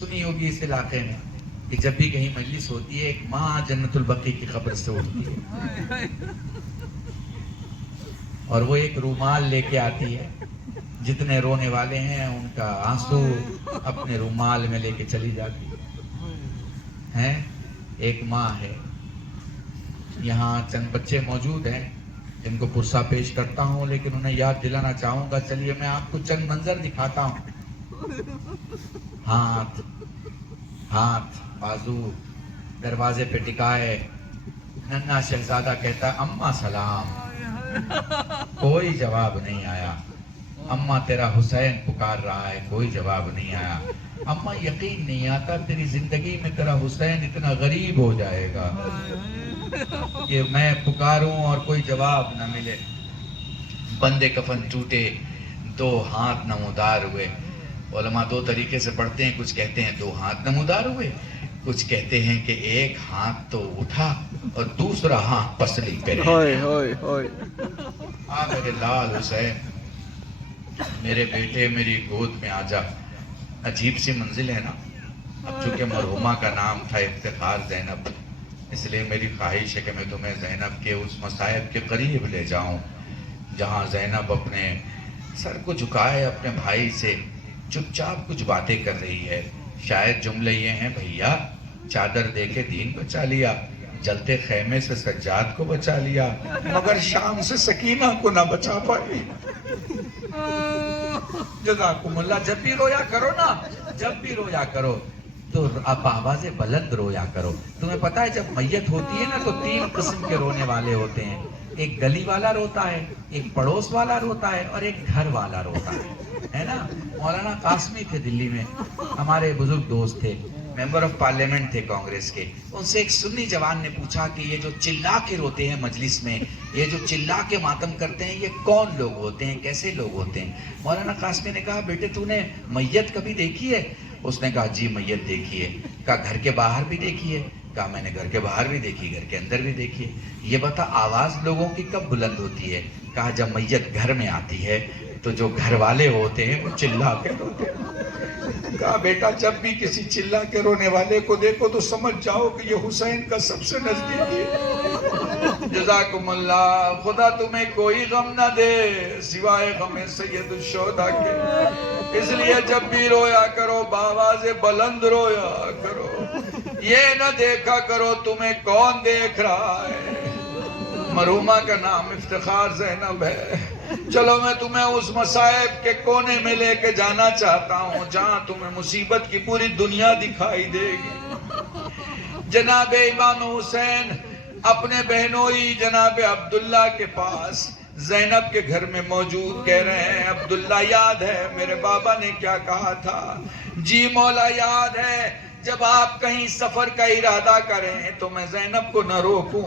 سنی ہوگی اس علاقے میں کہ جب بھی کہیں مجلس ہوتی ہے ایک ماں جنت البقیع کی قبر سے اٹھتی ہے اور وہ ایک رومال لے کے آتی ہے. جتنے رونے والے ہیں ان کا آنسو اپنے رومال میں لے کے چلی جاتی ہے. ایک ماں ہے. یہاں چند بچے موجود ہیں جن کو پرسہ پیش کرتا ہوں لیکن انہیں یاد دلانا چاہوں گا. چلیے میں آپ کو چند منظر دکھاتا ہوں. ہاتھ بازو دروازے پہ ٹکائے. ننھا شہزادہ کہتا ہے اماں سلام. کوئی جواب نہیں آیا. اماں تیرا حسین پکار رہا ہے, کوئی جواب نہیں آیا. اماں یقین نہیں آتا تیری زندگی میں تیرا حسین اتنا غریب ہو جائے گا کہ میں پکاروں اور کوئی جواب نہ ملے. بندے کفن ٹوٹے, دو ہاتھ نمودار ہوئے. علماء دو طریقے سے پڑھتے ہیں. کچھ کہتے ہیں دو ہاتھ نمودار ہوئے, کچھ کہتے ہیں کہ ایک ہاتھ تو اٹھا اور دوسرا ہاتھ پسلی پہ رہ. میرے لال حسین, میرے بیٹے میری گود میں آ جا. عجیب سی منزل ہے نا. اب چونکہ مرحومہ کا نام تھا افتخار زینب, اس لیے میری خواہش ہے کہ میں تمہیں زینب کے اس مصائب کے قریب لے جاؤں جہاں زینب اپنے سر کو جھکائے اپنے بھائی سے چپ چاپ کچھ باتیں کر رہی ہے. شاید جملے یہ ہیں, بھیا چادر دے کے دین بچا لیا, جلتے خیمے سے سجاد کو بچا لیا, مگر شام سے سکینہ کو نہ بچا پائی. جزاکم اللہ. جب بھی رویا کرو نا, جب بھی رویا کرو تو آپ آواز بلند رویا کرو. تمہیں پتا ہے جب میت ہوتی ہے نا تو تین قسم کے رونے والے ہوتے ہیں. ایک گلی والا روتا ہے, ایک پڑوس والا روتا ہے اور ایک گھر والا روتا ہے نا. مولانا قاسمی تھے دلی میں, ہمارے بزرگ دوست تھے, ممبر آف پارلیمنٹ تھے کانگریس کے. ان سے ایک سنی جوان نے پوچھا کہ یہ جو چلا کے روتے ہیں مجلس میں, یہ جو چلا کے ماتم کرتے ہیں, یہ کون لوگ ہوتے ہیں, کیسے لوگ ہوتے ہیں؟ مولانا قاسمی نے کہا بیٹے تو نے میت کبھی دیکھی ہے؟ اس نے کہا جی میت دیکھی ہے. کہا گھر کے باہر بھی دیکھی ہے؟ کہا میں نے گھر کے باہر بھی دیکھی, گھر کے اندر بھی دیکھی ہے. یہ بتا آواز لوگوں کی کب بلند ہوتی ہے؟ کہا جب میت گھر میں آتی ہے تو جو گھر والے ہوتے ہیں وہ چلا کے روتے ہیں. کہا بیٹا جب بھی کسی چلا کے رونے والے کو دیکھو تو سمجھ جاؤ کہ یہ حسین کا سب سے نزدیکی ہے. جزاکم اللہ. خدا تمہیں کوئی غم نہ دے سوائے غم سید الشہداء کے. اس لیے جب بھی رویا کرو بآواز بلند رویا کرو. یہ نہ دیکھا کرو تمہیں کون دیکھ رہا ہے. مرحومہ کا نام افتخار زینب ہے. چلو میں تمہیں اس مصائب کے کونے میں لے کے جانا چاہتا ہوں جہاں تمہیں مصیبت کی پوری دنیا دکھائی دے گی. جناب امام حسین اپنے بہنوئی جناب عبداللہ کے پاس زینب کے گھر میں موجود, کہہ رہے ہیں عبداللہ یاد ہے میرے بابا نے کیا کہا تھا؟ جی مولا یاد ہے. جب آپ کہیں سفر کا ارادہ کریں تو میں زینب کو نہ روکوں.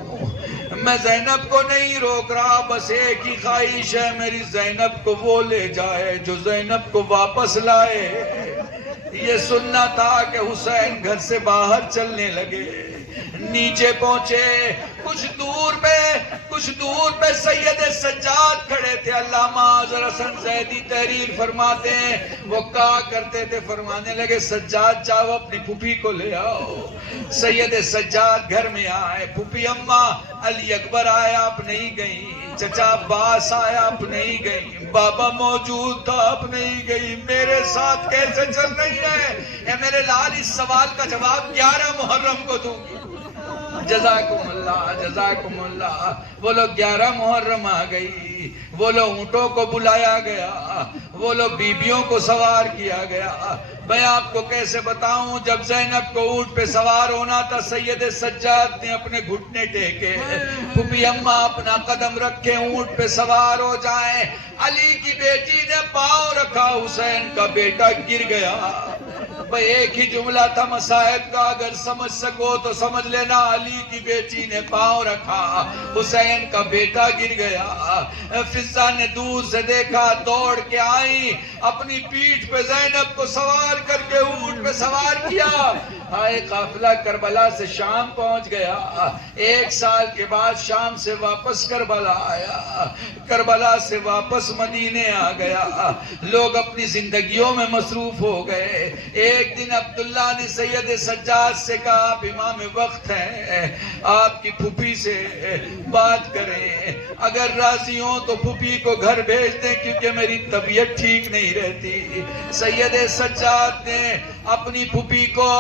میں زینب کو نہیں روک رہا, بس ایک ہی خواہش ہے میری زینب کو وہ لے جائے جو زینب کو واپس لائے. یہ سننا تھا کہ حسین گھر سے باہر چلنے لگے. نیچے پہنچے, کچھ دور پہ سید سجاد کھڑے تھے. علامہ اظہر حسن زیدی تحریر فرماتے ہیں وہ کہا کرتے تھے, فرمانے لگے سجاد جاؤ اپنی پھوپھی کو لے آؤ. سید سجاد گھر میں آئے. پھوپھی اماں, علی اکبر آیا آپ نہیں گئی, چچا عباس آیا آپ نہیں گئی, بابا موجود تھا آپ نہیں گئی, میرے ساتھ کیسے چل رہی ہے؟ اے میرے لال اس سوال کا جواب 11 محرم کو دوں گی. جزاکم اللہ جزاکم اللہ. وہ لوگ 11 محرم آ گئی, وہ لوگ اونٹوں کو بلایا گیا, وہ لوگ بیبیوں کو سوار کیا گیا. میں آپ کو کیسے بتاؤں, جب زینب کو اونٹ پہ سوار ہونا تھا سید سجاد نے اپنے گھٹنے ٹیکے. پھوپھی اماں اپنا قدم رکھے اونٹ پہ سوار ہو جائیں. علی کی بیٹی نے پاؤں رکھا, حسین کا بیٹا گر گیا. بھئی ایک ہی جملہ تھا مصائب کا, اگر سمجھ سکو تو سمجھ لینا. علی کی بیٹی نے پاؤں رکھا, حسین کا بیٹا گر گیا. فضہ نے دور سے دیکھا, دوڑ کے آئی, اپنی پیٹھ پہ زینب کو سوار کر کے اونٹ پہ سوار کیا. ہائے قافلہ کربلا سے شام پہنچ گیا، 1 سال کے بعد شام سے واپس کربلا آیا، کربلا سے واپس مدینے آ گیا، لوگ اپنی زندگیوں میں مصروف ہو گئے۔ ایک دن عبداللہ نے سید سجاد سے کہا آپ امام وقت ہیں، آپ کی پھوپھی سے بات کریں، اگر راضی ہوں تو پھوپھی کو گھر بھیج دیں کیونکہ میری طبیعت ٹھیک نہیں رہتی۔ سید سجاد نے اپنی پھوپھی کو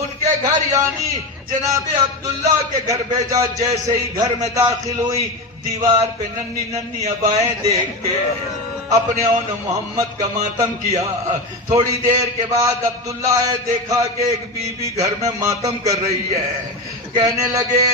ان کے گھر یعنی جناب عبداللہ کے گھر بھیجا۔ جیسے ہی گھر میں داخل ہوئی، دیوار پہ ننھی ننھی ابائیں دیکھ کے اپنے اون محمد کا ماتم کیا۔ تھوڑی دیر کے بعد عبداللہ نے دیکھا کہ ایک بی بی گھر میں ماتم کر رہی ہے، کہنے لگے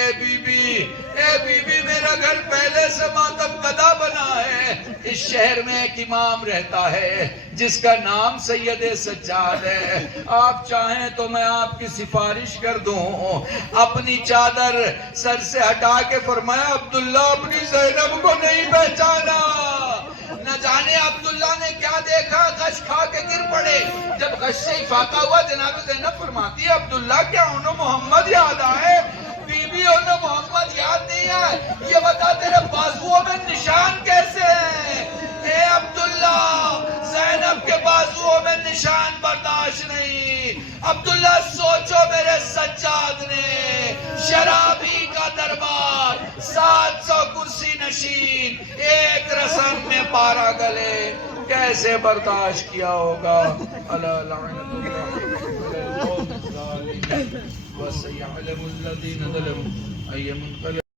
اے بی بی میرا گھر پہلے سے ماتم کدا بنا ہے۔ اس شہر میں ایک امام رہتا ہے جس کا نام سید سجاد ہے، آپ چاہیں تو میں آپ کی سفارش کر دوں۔ اپنی چادر سر سے ہٹا کے فرمایا عبداللہ اپنی زینب کو نہیں پہچانا۔ نہ جانے عبداللہ نے کیا دیکھا، غش کھا کے گر پڑے۔ جب غش سے افاقہ ہوا، جناب زینب فرماتی ہے عبداللہ کیا انہوں محمد یاد آئے؟ بی بی انہوں محمد یاد نہیں آئے، یہ بتا تیرے بازوؤں میں نشان کیسے ہیں؟ اے عبداللہ زینب کے بازوؤں میں نشان برداشت نہیں۔ عبداللہ سوچو میرے سجاد نے شرابی کا دربار، 700 کرسی نشین، ایک رسم میں پارا گلے، کیسے برداشت کیا ہوگا؟ اللہ لعنت اللہ علیہ وسیعلم الذین ظلموا ای منقلب